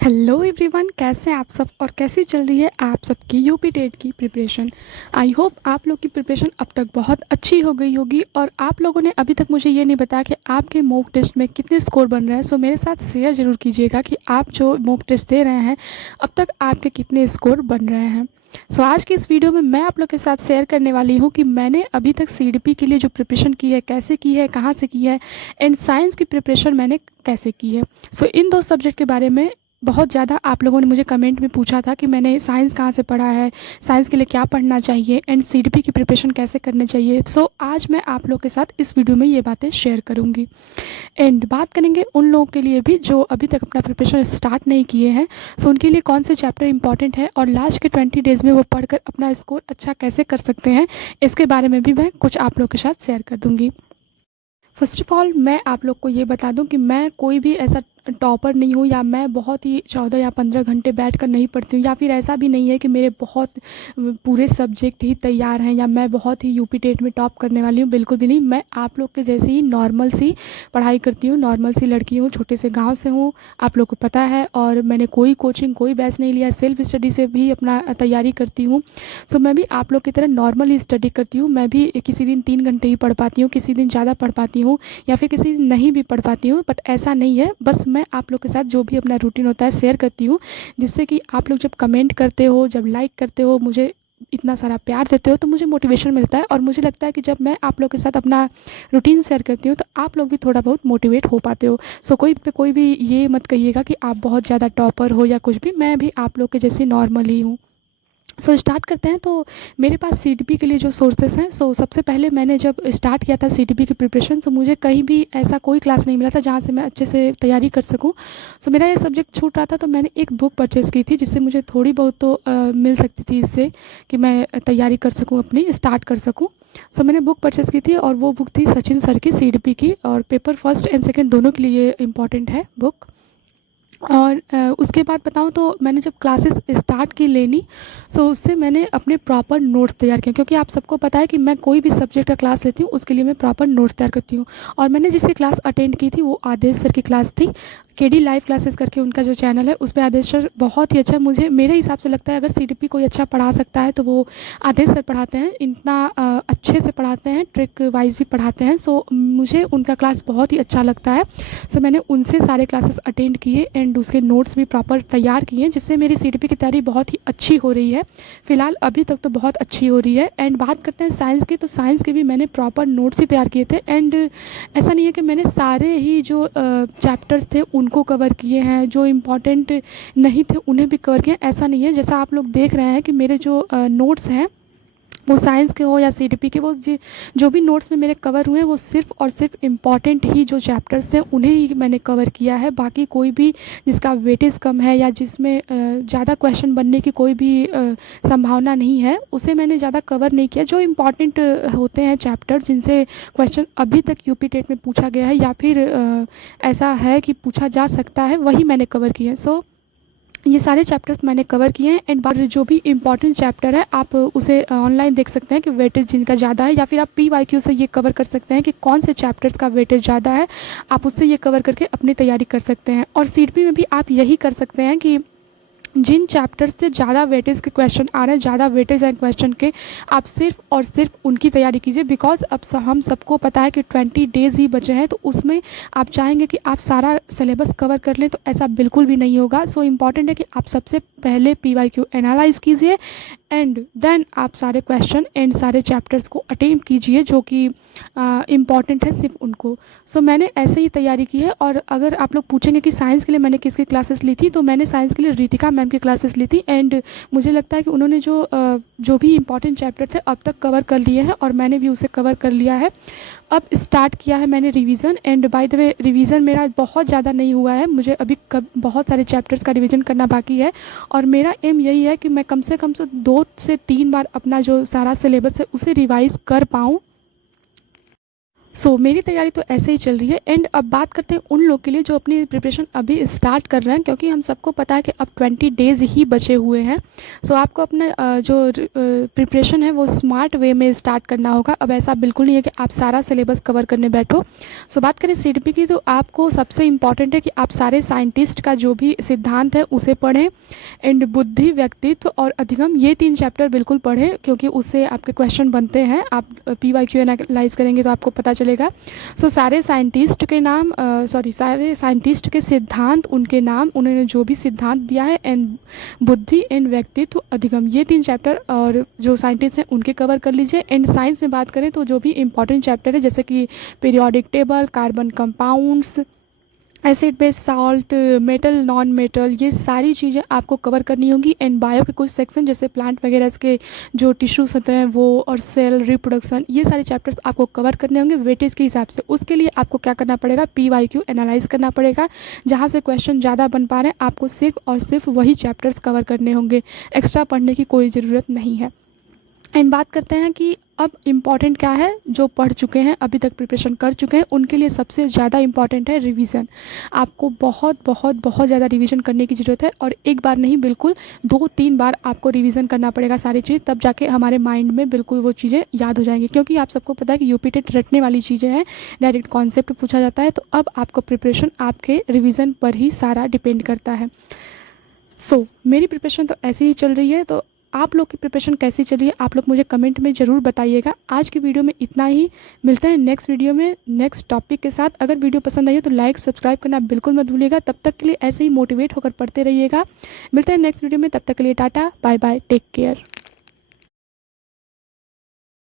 Hello everyone, कैसे हैं आप सब और कैसी चल रही है आप सबकी यूपी टेट की प्रिपरेशन। आई होप आप लोग की प्रिपरेशन अब तक बहुत अच्छी हो गई होगी और आप लोगों ने अभी तक मुझे ये नहीं बताया कि आपके मॉक टेस्ट में कितने स्कोर बन रहे हैं। सो मेरे साथ शेयर ज़रूर कीजिएगा कि आप जो मॉक टेस्ट दे रहे हैं अब तक आपके कितने स्कोर बन रहे हैं। सो आज की इस वीडियो में मैं आप लोग के साथ शेयर करने वाली हूँ कि मैंने अभी तक सीडीपी के लिए जो प्रिपरेशन की है, कैसे की है, कहाँ से की है, एंड साइंस की प्रिपरेशन मैंने कैसे की है। सो इन दो सब्जेक्ट के बारे में बहुत ज़्यादा आप लोगों ने मुझे कमेंट में पूछा था कि मैंने साइंस कहाँ से पढ़ा है, साइंस के लिए क्या पढ़ना चाहिए एंड सीडीपी की प्रिपरेशन कैसे करनी चाहिए। सो आज मैं आप लोग के साथ इस वीडियो में ये बातें शेयर करूँगी एंड बात करेंगे उन लोगों के लिए भी जो अभी तक अपना प्रिपरेशन स्टार्ट नहीं किए हैं। सो उनके लिए कौन से चैप्टर इंपॉर्टेंट है और लास्ट के 20 डेज़ में वो पढ़कर अपना स्कोर अच्छा कैसे कर सकते हैं, इसके बारे में भी मैं कुछ आप लोग के साथ शेयर कर दूँगी। फर्स्ट ऑफ ऑल मैं आप लोग को ये बता दूं कि मैं कोई भी ऐसा टॉपर नहीं हूँ या मैं बहुत ही 14 या 15 घंटे बैठकर नहीं पढ़ती हूँ, या फिर ऐसा भी नहीं है कि मेरे बहुत पूरे सब्जेक्ट ही तैयार हैं या मैं बहुत ही यूपी टेट में टॉप करने वाली हूँ। बिल्कुल भी नहीं, मैं आप लोग के जैसे ही नॉर्मल सी पढ़ाई करती हूँ, नॉर्मल सी लड़की हूँ, छोटे से गाँव से हूँ, आप लोग को पता है। और मैंने कोई कोचिंग कोई बैच नहीं लिया, सेल्फ स्टडी से भी अपना तैयारी करती हूँ। सो मैं भी आप लोग की तरह नॉर्मल ही स्टडी करती हूँ। मैं भी किसी दिन 3 घंटे ही पढ़ पाती हूँ, किसी दिन ज़्यादा पढ़ पाती हूँ या फिर किसी दिन नहीं भी पढ़ पाती हूँ, बट ऐसा नहीं है। बस मैं आप लोग के साथ जो भी अपना रूटीन होता है शेयर करती हूँ, जिससे कि आप लोग जब कमेंट करते हो, जब लाइक करते हो, मुझे इतना सारा प्यार देते हो, तो मुझे मोटिवेशन मिलता है। और मुझे लगता है कि जब मैं आप लोग के साथ अपना रूटीन शेयर करती हूँ तो आप लोग भी थोड़ा बहुत मोटिवेट हो पाते हो। सो कोई भी ये मत कहिएगा कि आप बहुत ज़्यादा टॉपर हो या कुछ भी, मैं भी आप लोग के जैसी नॉर्मल ही हूँ। सो स्टार्ट करते हैं। तो मेरे पास सीडीपी के लिए जो सोर्सेस हैं, सो सबसे पहले मैंने जब स्टार्ट किया था सीडीपी की प्रिपरेशन, तो मुझे कहीं भी ऐसा कोई क्लास नहीं मिला था जहाँ से मैं अच्छे से तैयारी कर सकूँ। सो मेरा ये सब्जेक्ट छूट रहा था, तो मैंने एक बुक परचेज़ की थी जिससे मुझे थोड़ी बहुत तो मिल सकती थी, इससे कि मैं तैयारी कर सकूँ, अपनी स्टार्ट कर सकूँ। सो मैंने बुक परचेज़ की थी और वो बुक थी सचिन सर की सीडीपी की, और पेपर फर्स्ट एंड सेकेंड दोनों के लिए इम्पॉर्टेंट है बुक। और उसके बाद बताऊँ तो मैंने जब क्लासेस स्टार्ट की लेनी, सो उससे मैंने अपने प्रॉपर नोट्स तैयार किए, क्योंकि आप सबको पता है कि मैं कोई भी सब्जेक्ट का क्लास लेती हूँ उसके लिए मैं प्रॉपर नोट्स तैयार करती हूँ। और मैंने जिसकी क्लास अटेंड की थी वो आदेश सर की क्लास थी। केडी लाइव क्लासेस करके उनका जो चैनल है, उस पर आदेश सर बहुत ही अच्छा, मुझे मेरे हिसाब से लगता है अगर सीडीपी कोई अच्छा पढ़ा सकता है तो वो आदेश सर पढ़ाते हैं। इतना अच्छे से पढ़ाते हैं, ट्रिक वाइज भी पढ़ाते हैं। सो मुझे उनका क्लास बहुत ही अच्छा लगता है। सो मैंने उनसे सारे क्लासेस अटेंड किए एंड उसके नोट्स भी प्रॉपर तैयार किए, जिससे मेरी सीडीपी की तैयारी बहुत ही अच्छी हो रही है। फिलहाल अभी तक तो बहुत अच्छी हो रही है। एंड बात करते हैं साइंस की, तो साइंस के भी मैंने प्रॉपर नोट्स ही तैयार किए थे। एंड ऐसा नहीं है कि मैंने सारे ही जो चैप्टर्स थे उनको कवर किए हैं, जो इम्पॉर्टेंट नहीं थे उन्हें भी कवर किए, ऐसा नहीं है। जैसा आप लोग देख रहे हैं कि मेरे जो नोट्स हैं, वो साइंस के हो या सीडीपी के, वो जो भी नोट्स में मेरे कवर हुए वो सिर्फ और सिर्फ इम्पॉर्टेंट ही जो चैप्टर्स थे उन्हें ही मैंने कवर किया है। बाकी कोई भी जिसका वेटेज कम है या जिसमें ज़्यादा क्वेश्चन बनने की कोई भी संभावना नहीं है, उसे मैंने ज़्यादा कवर नहीं किया। जो इम्पॉर्टेंट होते हैं चैप्टर जिनसे क्वेश्चन अभी तक यूपी टेट में पूछा गया है या फिर ऐसा है कि पूछा जा सकता है, वही मैंने कवर किए हैं। सो ये सारे चैप्टर्स मैंने कवर किए हैं। एंड बाद जो भी इम्पॉर्टेंट चैप्टर है आप उसे ऑनलाइन देख सकते हैं कि वेटेज जिनका ज़्यादा है, या फिर आप PYQ से ये कवर कर सकते हैं कि कौन से चैप्टर्स का वेटेज ज़्यादा है, आप उससे ये कवर करके अपनी तैयारी कर सकते हैं। और सीडीपी में भी आप यही कर सकते हैं कि जिन चैप्टर्स से ज़्यादा वेटेज के क्वेश्चन आ रहे हैं, ज़्यादा वेटेज हैं क्वेश्चन के, आप सिर्फ और सिर्फ उनकी तैयारी कीजिए। बिकॉज अब हम सबको पता है कि 20 डेज़ ही बचे हैं, तो उसमें आप चाहेंगे कि आप सारा सिलेबस कवर कर लें, तो ऐसा बिल्कुल भी नहीं होगा। सो इम्पॉर्टेंट है कि आप सबसे पहले PYQ एनालाइज कीजिए एंड देन आप सारे क्वेश्चन एंड सारे चैप्टर्स को अटेम्प्ट कीजिए जो कि इम्पॉर्टेंट है सिर्फ उनको। सो मैंने ऐसे ही तैयारी की है। और अगर आप लोग पूछेंगे कि साइंस के लिए मैंने किसकी क्लासेस ली थी, तो मैंने साइंस के लिए रितिका मैम की क्लासेस ली थी। एंड मुझे लगता है कि उन्होंने जो भी इम्पॉर्टेंट चैप्टर थे अब तक कवर कर लिए हैं और मैंने भी उसे कवर कर लिया है। अब स्टार्ट किया है मैंने revision. And by the way revision मेरा बहुत ज़्यादा नहीं हुआ है, मुझे अभी बहुत सारे चैप्टर्स का रिवीजन करना बाकी है। और मेरा एम यही है कि मैं कम से 2 से 3 बार अपना जो सारा सिलेबस है उसे रिवाइज़ कर पाऊँ। मेरी तैयारी तो ऐसे ही चल रही है। एंड अब बात करते हैं उन लोग के लिए जो अपनी प्रिपरेशन अभी स्टार्ट कर रहे हैं, क्योंकि हम सबको पता है कि अब 20 डेज़ ही बचे हुए हैं। आपको अपना जो प्रिपरेशन है वो स्मार्ट वे में स्टार्ट करना होगा। अब ऐसा बिल्कुल नहीं है कि आप सारा सिलेबस कवर करने बैठो। बात करें सीडीपी की, तो आपको सबसे इम्पॉर्टेंट है कि आप सारे साइंटिस्ट का जो भी सिद्धांत है उसे पढ़ें। एंड बुद्धि, व्यक्तित्व और अधिगम, ये 3 चैप्टर बिल्कुल पढ़ें, क्योंकि उससे आपके क्वेश्चन बनते हैं। आप PYQ एनालाइज करेंगे तो आपको पता चलेगा। सारे साइंटिस्ट के नाम, सारे साइंटिस्ट के सिद्धांत, उनके नाम, उन्होंने जो भी सिद्धांत दिया है, एंड बुद्धि एंड व्यक्तित्व, अधिगम, ये 3 चैप्टर और जो साइंटिस्ट हैं उनके कवर कर लीजिए। एंड साइंस में बात करें तो जो भी इंपॉर्टेंट चैप्टर है, जैसे कि periodic table, carbon compounds, acid base, salt, metal, non metal, ये सारी चीज़ें आपको कवर करनी होगी। एंड बायो के कुछ सेक्शन जैसे प्लांट वगैरह के जो टिश्यूज होते हैं वो, और सेल, रिप्रोडक्शन, ये सारे चैप्टर्स आपको कवर करने होंगे वेटेज के हिसाब से। उसके लिए आपको क्या करना पड़ेगा, PYQ एनालाइज करना पड़ेगा। जहाँ से क्वेश्चन ज़्यादा बन पा रहे हैं आपको सिर्फ और सिर्फ वही चैप्टर्स कवर करने होंगे, एक्स्ट्रा पढ़ने की कोई ज़रूरत नहीं है। एंड बात करते हैं कि अब इम्पॉर्टेंट क्या है। जो पढ़ चुके हैं, अभी तक प्रिपरेशन कर चुके हैं, उनके लिए सबसे ज़्यादा इम्पॉर्टेंट है रिवीजन। आपको बहुत बहुत बहुत ज़्यादा रिवीजन करने की ज़रूरत है, और एक बार नहीं, बिल्कुल 2-3 बार आपको रिवीजन करना पड़ेगा सारी चीज़, तब जाके हमारे माइंड में बिल्कुल वो चीज़ें याद हो जाएंगी। क्योंकि आप सबको पता है कि UP टेट रटने वाली चीज़ें हैं, डायरेक्ट कॉन्सेप्ट पूछा जाता है। तो अब आपको प्रिपरेशन आपके रिविज़न पर ही सारा डिपेंड करता है। मेरी प्रिपरेशन तो ऐसे ही चल रही है। तो आप लोग की प्रिपरेशन कैसी चल रही है, आप लोग मुझे कमेंट में ज़रूर बताइएगा। आज की वीडियो में इतना ही, मिलते हैं नेक्स्ट वीडियो में नेक्स्ट टॉपिक के साथ। अगर वीडियो पसंद आई हो तो लाइक, सब्सक्राइब करना बिल्कुल मत भूलिएगा। तब तक के लिए ऐसे ही मोटिवेट होकर पढ़ते रहिएगा। मिलते हैं नेक्स्ट वीडियो में, तब तक के लिए tata, bye bye, take care.